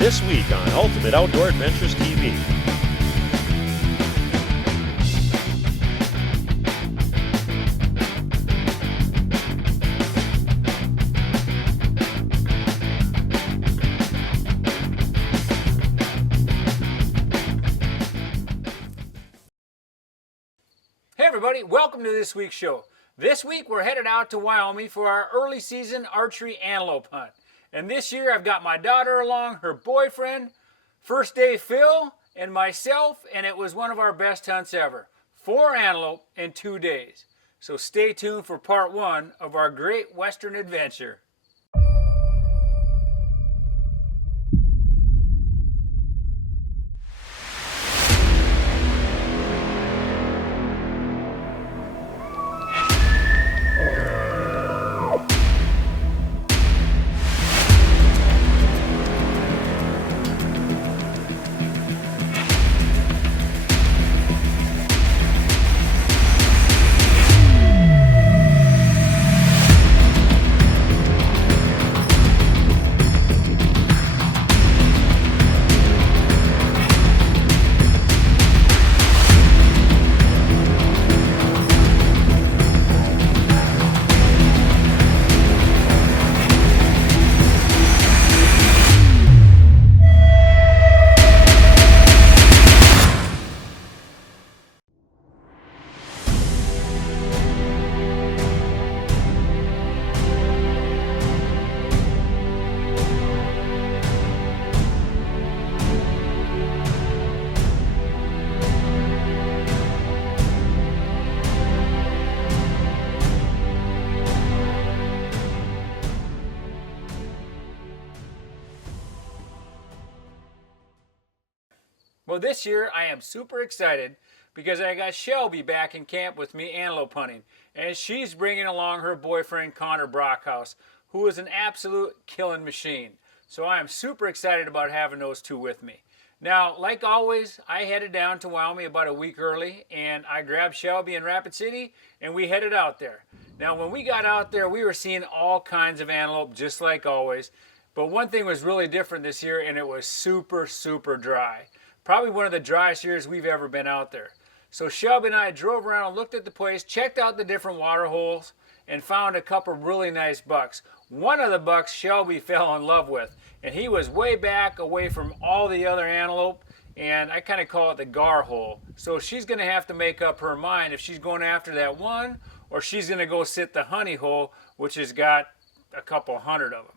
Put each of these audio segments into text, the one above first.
This week on Ultimate Outdoor Adventures TV. Hey everybody, welcome to this week's show. This week we're headed out to Wyoming for our early season archery antelope hunt. And this year I've got my daughter along, her boyfriend, first day Phil, and myself, and it was one of our best hunts ever. 4 antelope in 2 days. So stay tuned for part 1 of our great western adventure. Well, this year I am super excited because I got Shelby back in camp with me antelope hunting, and she's bringing along her boyfriend Connor Brockhouse, who is an absolute killing machine. So I am super excited about having those two with me. Now, like always, I headed down to Wyoming about a week early, and I grabbed Shelby in Rapid City, and we headed out there. Now, when we got out there, we were seeing all kinds of antelope, just like always. But one thing was really different this year, and it was super, super dry. Probably one of the driest years we've ever been out there. So Shelby and I drove around and looked at the place, checked out the different water holes, and found a couple really nice bucks. One of the bucks Shelby fell in love with, and he was way back away from all the other antelope, and I kind of call it the gar hole. So she's going to have to make up her mind if she's going after that one, or she's going to go sit the honey hole, which has got a couple hundred of them.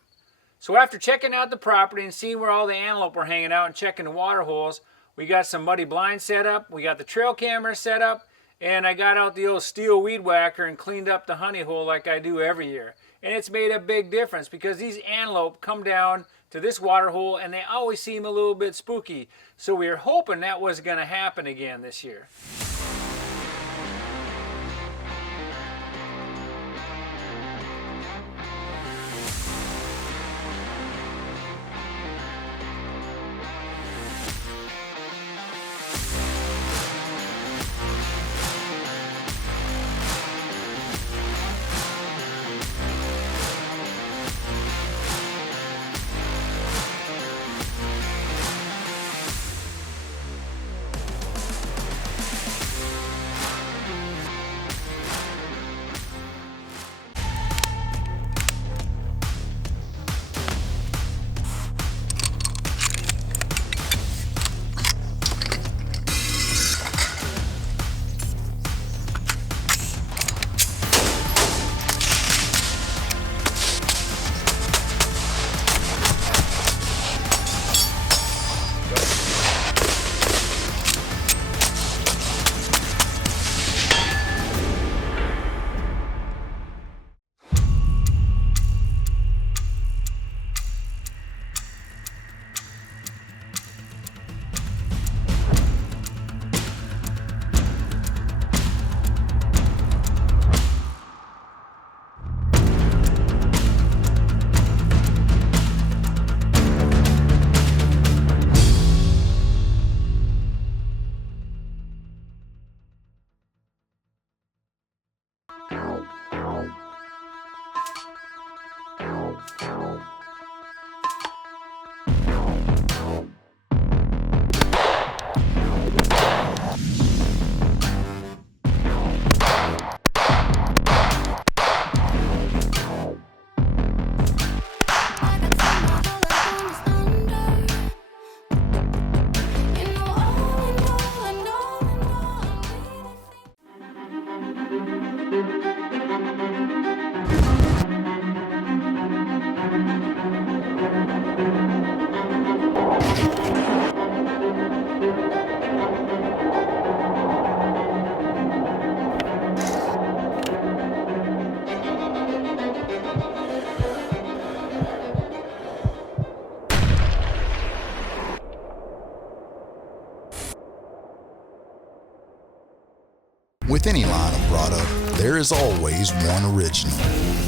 So after checking out the property and seeing where all the antelope were hanging out and checking the water holes, we got some muddy blinds set up, we got the trail camera set up, and I got out the old steel weed whacker and cleaned up the honey hole like I do every year. And it's made a big difference because these antelope come down to this water hole and they always seem a little bit spooky. So we were hoping that was going to happen again this year. With any line of product, there is always one original.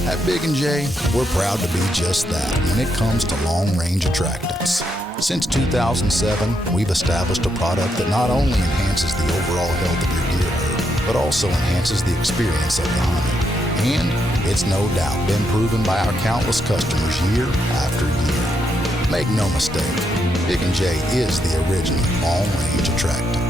At Big & J, we're proud to be just that when it comes to long-range attractants. Since 2007, we've established a product that not only enhances the overall health of your deer herd, but also enhances the experience of the hunter. And it's no doubt been proven by our countless customers year after year. Make no mistake, Big & J is the original long-range attractant.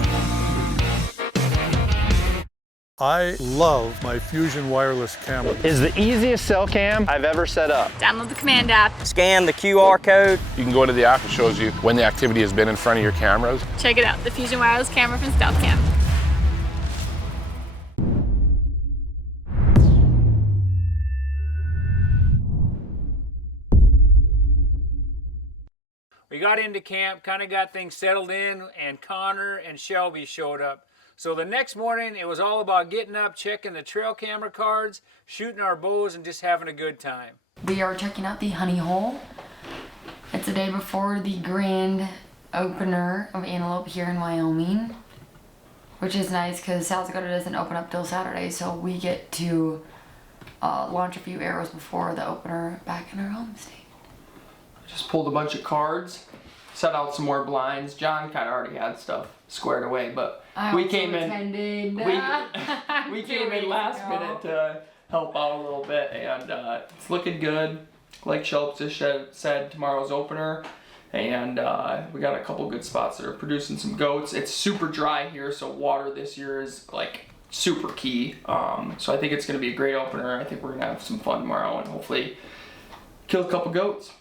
I love my Fusion wireless camera. Is the easiest cell cam I've ever set up. Download the command app. Scan the QR code. You can go into the app, it shows you when the activity has been in front of your cameras. Check it out, the Fusion wireless camera from Stealth Cam. We got into camp, kind of got things settled in, and Connor and Shelby showed up. So the next morning, it was all about getting up, checking the trail camera cards, shooting our bows, and just having a good time. We are checking out the honey hole. It's the day before the grand opener of Antelope here in Wyoming, which is nice because South Dakota doesn't open up till Saturday, so we get to launch a few arrows before the opener back in our home state. Just pulled a bunch of cards, set out some more blinds. John kind of already had stuff squared away, but we came in last minute to help out a little bit, and it's looking good. Like Shelp just said, tomorrow's opener, and we got a couple good spots that are producing some goats. It's super dry here, so water this year is like super key. So I think it's going to be a great opener. I think we're going to have some fun tomorrow and hopefully kill a couple goats.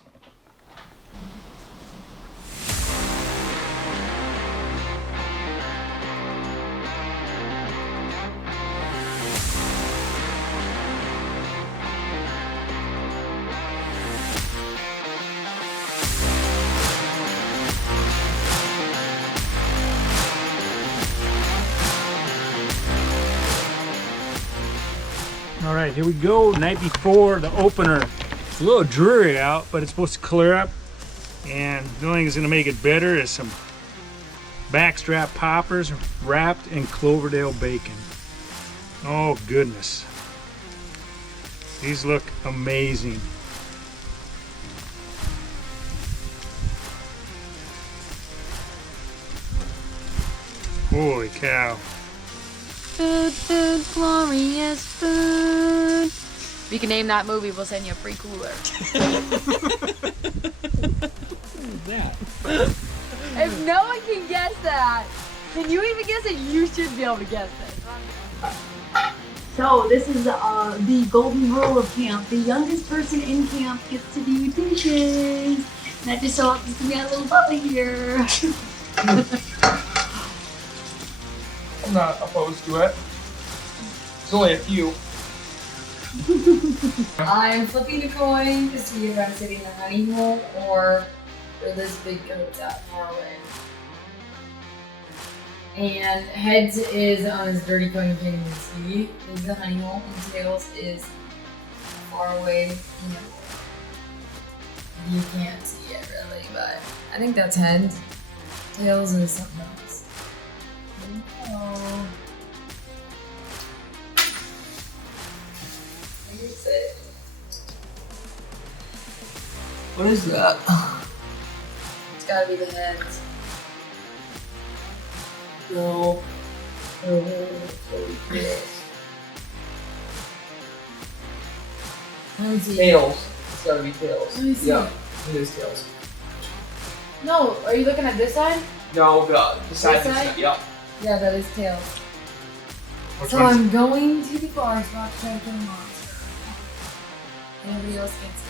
All right, here we go. Night before the opener. It's a little dreary out, but it's supposed to clear up. And the only thing that's gonna make it better is some backstrap poppers wrapped in Cloverdale bacon. Oh goodness. These look amazing. Holy cow. Food, food, glorious food. If you can name that movie, we'll send you a free cooler. If no one can guess that, can you even guess it? You should be able to guess it. So this is the golden rule of camp. The youngest person in camp gets to do dishes. And that just so happens to be a little puppy here. I'm not opposed to it. There's only a few. I'm flipping a coin to see if I'm sitting in the honey hole or where this big goat's out far away. And heads is on this dirty coin you can't even see. This is the honey hole, and tails is far away. You can't see it really, but I think that's heads. Tails is something else. Oh. What is that? It's gotta be the heads. No. Tails. It's gotta be tails. Let me see. Yeah, it is tails. No, are you looking at this side? No, beside This side? Yeah. Yeah, that is tails. Which So one's- I'm going to the bar spot to try to kill a monster. Everybody else gets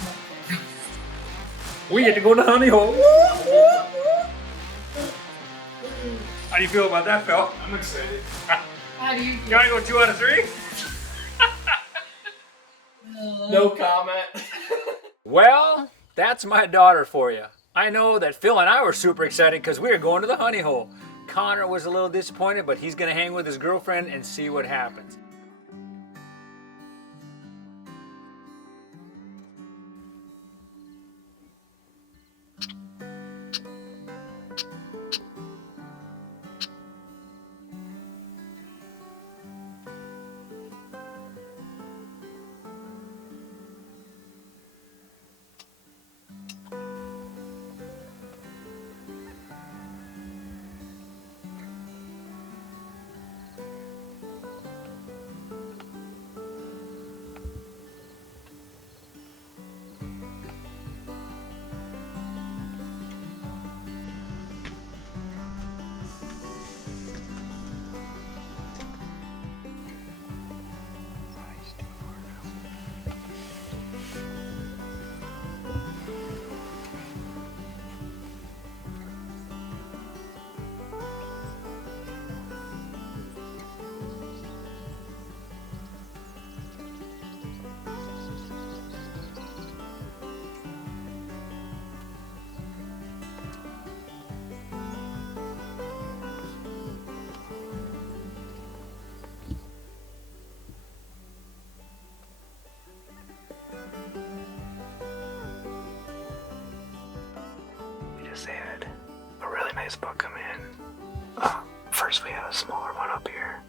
to We get to go to the honey hole. How do you feel about that, Phil? I'm excited. How do you You wanna go 2 out of 3? No comment. Well, that's my daughter for you. I know that Phil and I were super excited because we were going to the honey hole. Connor was a little disappointed, but he's gonna hang with his girlfriend and see what happens. is they had a really nice buck come in. First we had a smaller one up here,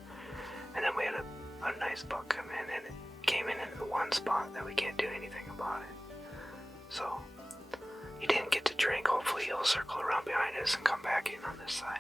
and then we had a nice buck come in, and it came in the one spot that we can't do anything about it. So he didn't get to drink. Hopefully he'll circle around behind us and come back in on this side.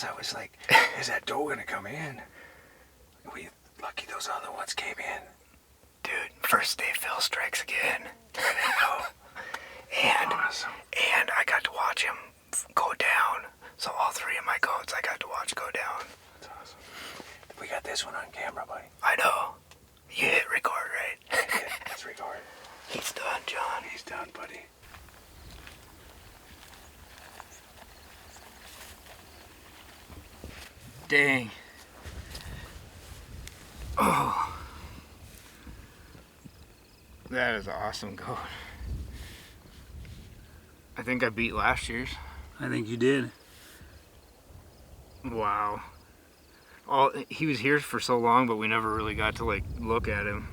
I was like, is that doe gonna come in? We lucky those other ones came in. Dude, first day Phil strikes again. I know. And awesome. And I got to watch him go down. So all three of my goats I got to watch go down. That's awesome. We got this one on camera, buddy. I know. You hit record, right? Yeah, let's record. He's done, John. He's done, buddy. Dang. Oh. That is an awesome goat. I think I beat last year's. I think you did. Wow. He was here for so long, but we never really got to like look at him.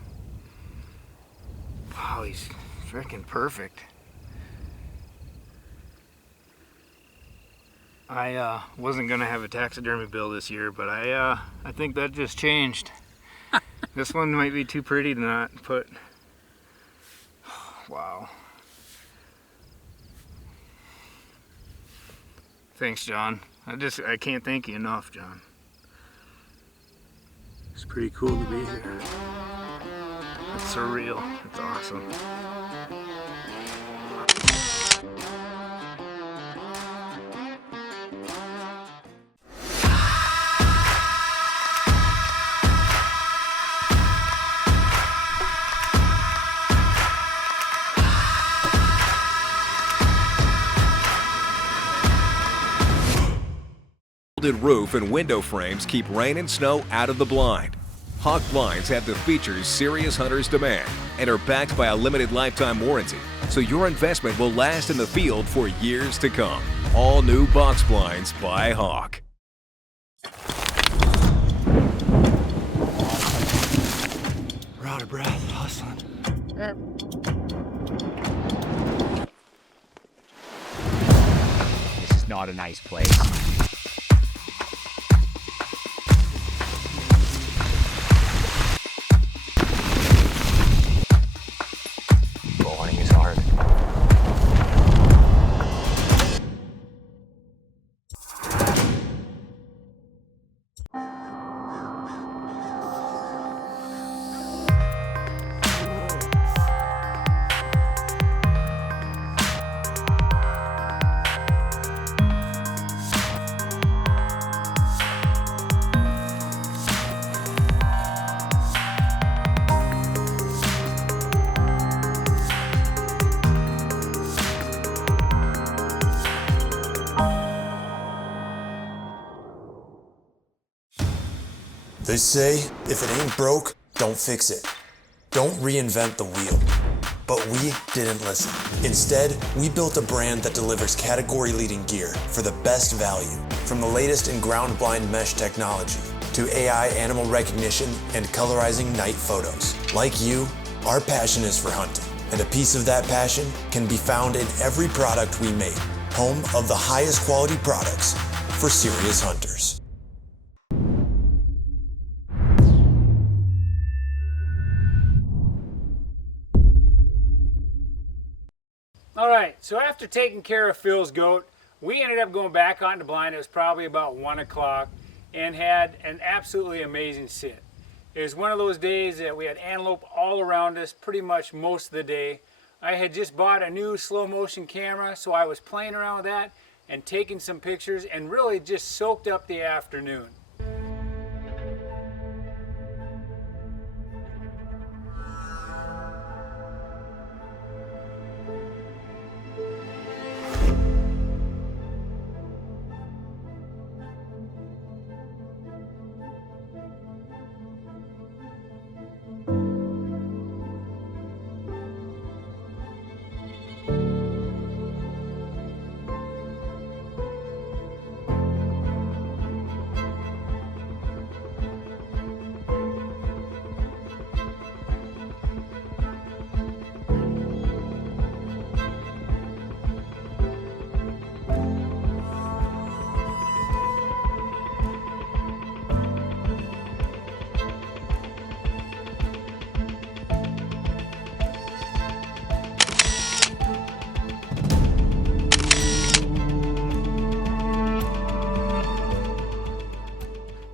Wow, he's freaking perfect. I wasn't gonna have a taxidermy bill this year, but I think that just changed. This one might be too pretty to not put. Wow. Thanks, John. I can't thank you enough, John. It's pretty cool to be here. It's surreal. It's awesome. Roof and window frames keep rain and snow out of the blind. Hawk blinds have the features serious hunters demand and are backed by a limited lifetime warranty, so your investment will last in the field for years to come. All new box blinds by Hawk. We're out of breath, hustling. This is not a nice place. They say, if it ain't broke, don't fix it. Don't reinvent the wheel. But we didn't listen. Instead, we built a brand that delivers category-leading gear for the best value. From the latest in ground blind mesh technology to AI animal recognition and colorizing night photos. Like you, our passion is for hunting. And a piece of that passion can be found in every product we make. Home of the highest quality products for serious hunters. All right, so after taking care of Phil's goat, we ended up going back on the blind. It was probably about 1 o'clock and had an absolutely amazing sit. It was one of those days that we had antelope all around us pretty much most of the day. I had just bought a new slow motion camera, so I was playing around with that and taking some pictures and really just soaked up the afternoon.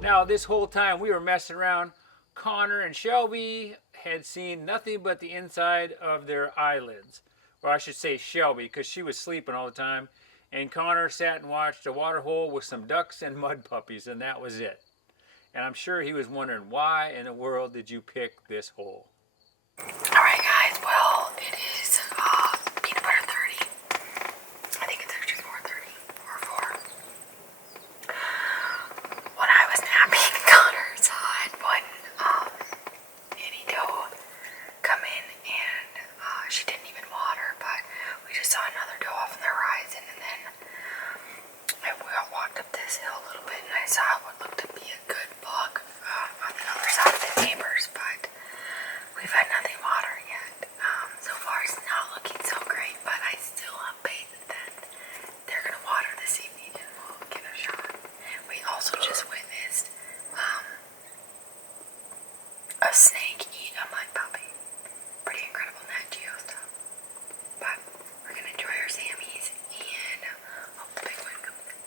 Now, this whole time we were messing around, Connor and Shelby had seen nothing but the inside of their eyelids. Or I should say Shelby, because she was sleeping all the time. And Connor sat and watched a water hole with some ducks and mud puppies, and that was it. And I'm sure he was wondering, why in the world did you pick this hole? Alright guys, well, it is peanut butter 30. I think it's actually 4:30 or 4. When I was napping, Connor saw it one nanny doe come in, and she didn't even water, but we just saw another doe off on the horizon, and then I walked up this hill a little bit and I saw what looked to be a good buck on the other side of the neighbors, but we've had nothing watering yet. So far it's not looking so great, but I still have faith that they're going to water this evening and we'll get a shot. We also just witnessed a snake eat a mud puppy. Pretty incredible Nat Geo stuff. But we're going to enjoy our Sammies and hope the big one comes in.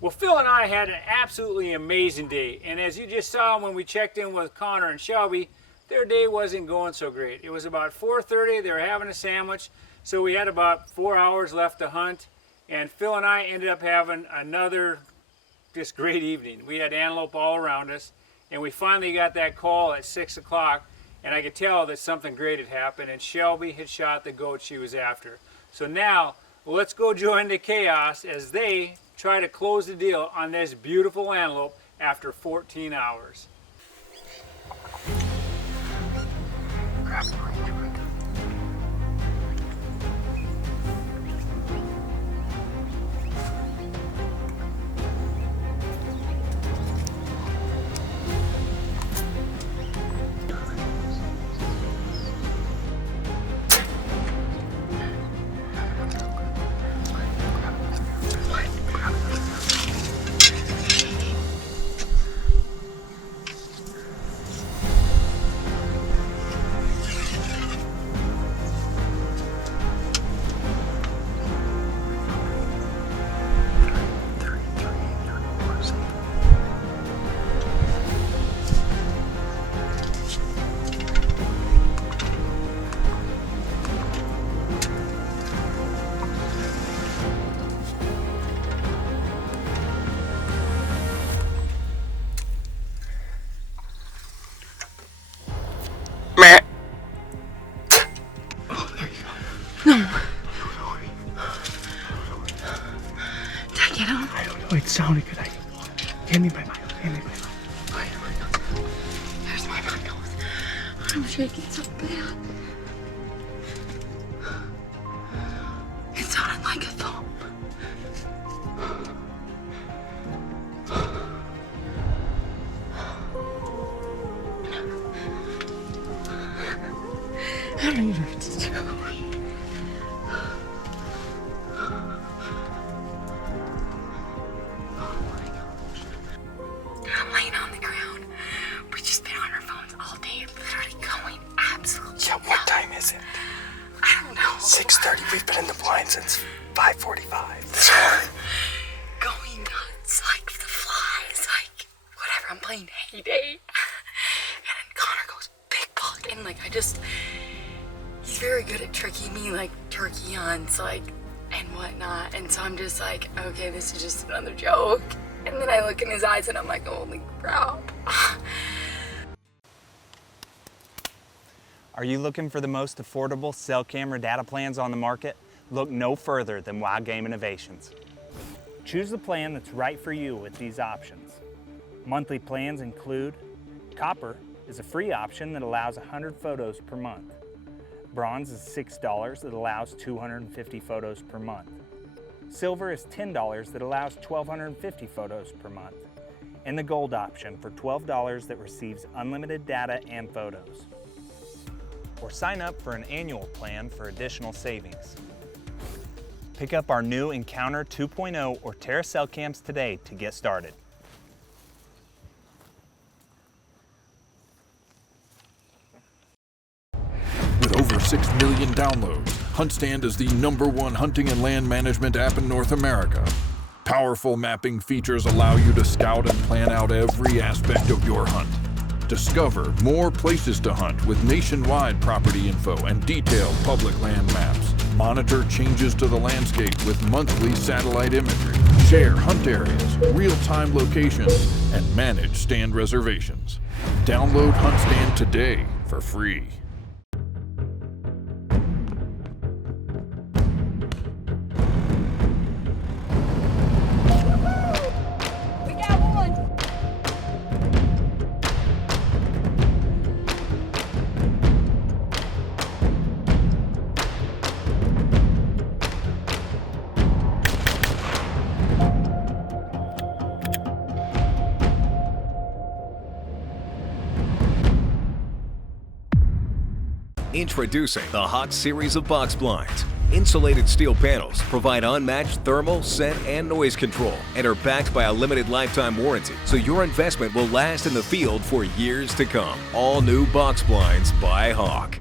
Well, Phil and I had an absolutely amazing day, and as you just saw when we checked in with Connor and Shelby, their day wasn't going so great. It was about 4:30, they were having a sandwich, so we had about 4 hours left to hunt, and Phil and I ended up having another just great evening. We had antelope all around us, and we finally got that call at 6 o'clock, and I could tell that something great had happened, and Shelby had shot the goat she was after. So now, let's go join the chaos as they try to close the deal on this beautiful antelope after 14 hours. It sounded good. Hand me my mic. There's my nose. I'm shaking so bad. It sounded like a thump. I don't even know what to do. I'm laying on the ground. We've just been on our phones all day, literally going absolutely Yeah, what time is it? 6:30. We've been in the blind since 5:45 this morning. Going nuts, like the flies, like whatever. I'm playing Heyday, and then Connor goes big buck, and like he's very good at tricking me, like turkey hunts, like and whatnot. And so I'm just like, okay, this is just another joke. And then I look in his eyes, and I'm like, holy crap. Are you looking for the most affordable cell camera data plans on the market? Look no further than Wild Game Innovations. Choose the plan that's right for you with these options. Monthly plans include Copper is a free option that allows 100 photos per month. Bronze is $6 that allows 250 photos per month. Silver is $10 that allows 1,250 photos per month. And the Gold option for $12 that receives unlimited data and photos. Or sign up for an annual plan for additional savings. Pick up our new Encounter 2.0 or Terra cell cams today to get started. With over 6 million downloads, HuntStand is the #1 hunting and land management app in North America. Powerful mapping features allow you to scout and plan out every aspect of your hunt. Discover more places to hunt with nationwide property info and detailed public land maps. Monitor changes to the landscape with monthly satellite imagery. Share hunt areas, real-time locations, and manage stand reservations. Download HuntStand today for free. Introducing the Hawk series of box blinds. Insulated steel panels provide unmatched thermal, scent, and noise control and are backed by a limited lifetime warranty, so your investment will last in the field for years to come. All new box blinds by Hawk.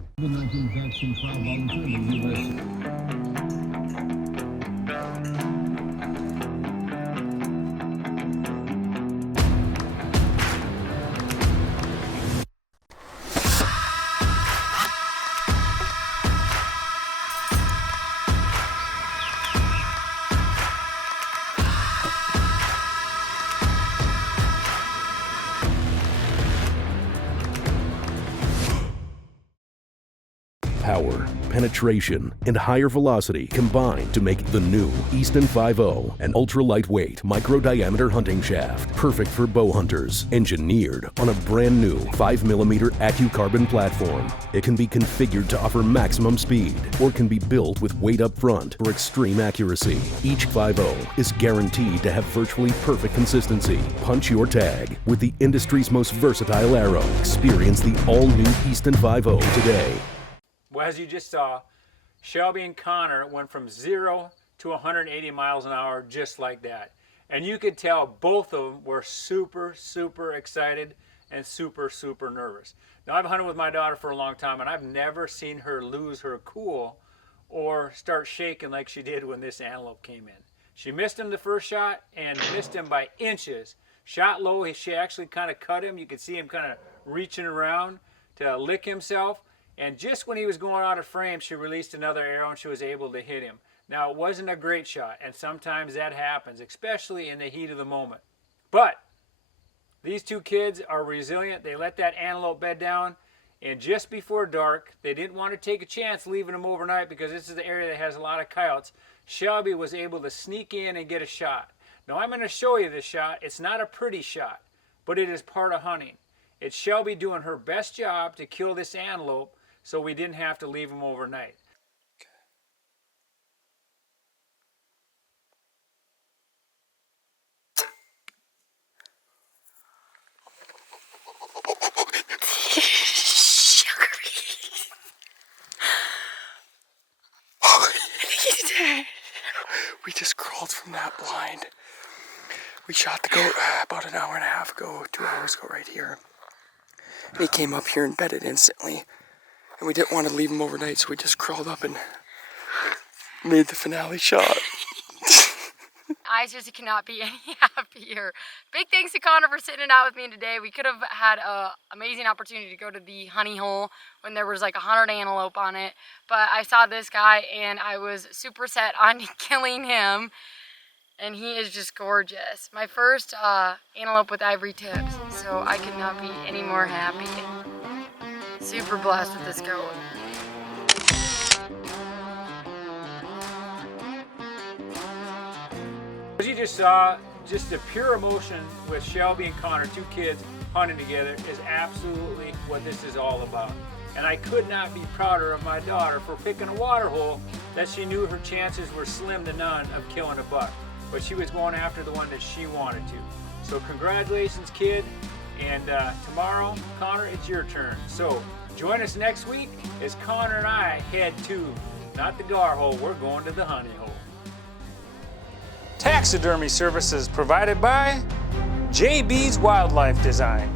Power, penetration, and higher velocity combine to make the new Easton 5.0, an ultra-lightweight, micro-diameter hunting shaft, perfect for bow hunters, engineered on a brand new 5mm AccuCarbon platform. It can be configured to offer maximum speed, or can be built with weight up front for extreme accuracy. Each 5.0 is guaranteed to have virtually perfect consistency. Punch your tag with the industry's most versatile arrow. Experience the all-new Easton 5.0 today. Well, as you just saw, Shelby and Connor went from 0 to 180 miles an hour just like that. And you could tell both of them were super, super excited and super, super nervous. Now, I've hunted with my daughter for a long time, and I've never seen her lose her cool or start shaking like she did when this antelope came in. She missed him the first shot and missed him by inches. Shot low, she actually kind of cut him. You could see him kind of reaching around to lick himself. And just when he was going out of frame, she released another arrow and she was able to hit him. Now, it wasn't a great shot, and sometimes that happens, especially in the heat of the moment. But these two kids are resilient. They let that antelope bed down, and just before dark, they didn't want to take a chance leaving him overnight because this is the area that has a lot of coyotes. Shelby was able to sneak in and get a shot. Now, I'm going to show you this shot. It's not a pretty shot, but it is part of hunting. It's Shelby doing her best job to kill this antelope, so we didn't have to leave him overnight. We just crawled from that blind. We shot the goat about an hour and a half ago, 2 hours ago right here. And he came up here and bedded instantly. And we didn't want to leave him overnight, so we just crawled up and made the finale shot. I seriously cannot be any happier. Big thanks to Connor for sitting it out with me today. We could have had an amazing opportunity to go to the honey hole when there was like 100 antelope on it, but I saw this guy and I was super set on killing him, and he is just gorgeous. My first antelope with ivory tips, so I could not be any more happy. Super blessed with this goat. As you just saw, just the pure emotion with Shelby and Connor, two kids hunting together, is absolutely what this is all about. And I could not be prouder of my daughter for picking a water hole that she knew her chances were slim to none of killing a buck. But she was going after the one that she wanted to. So congratulations, kid. And tomorrow, Connor, it's your turn. So join us next week as Connor and I head to, not the gar hole, we're going to the honey hole. Taxidermy services provided by JB's Wildlife Design.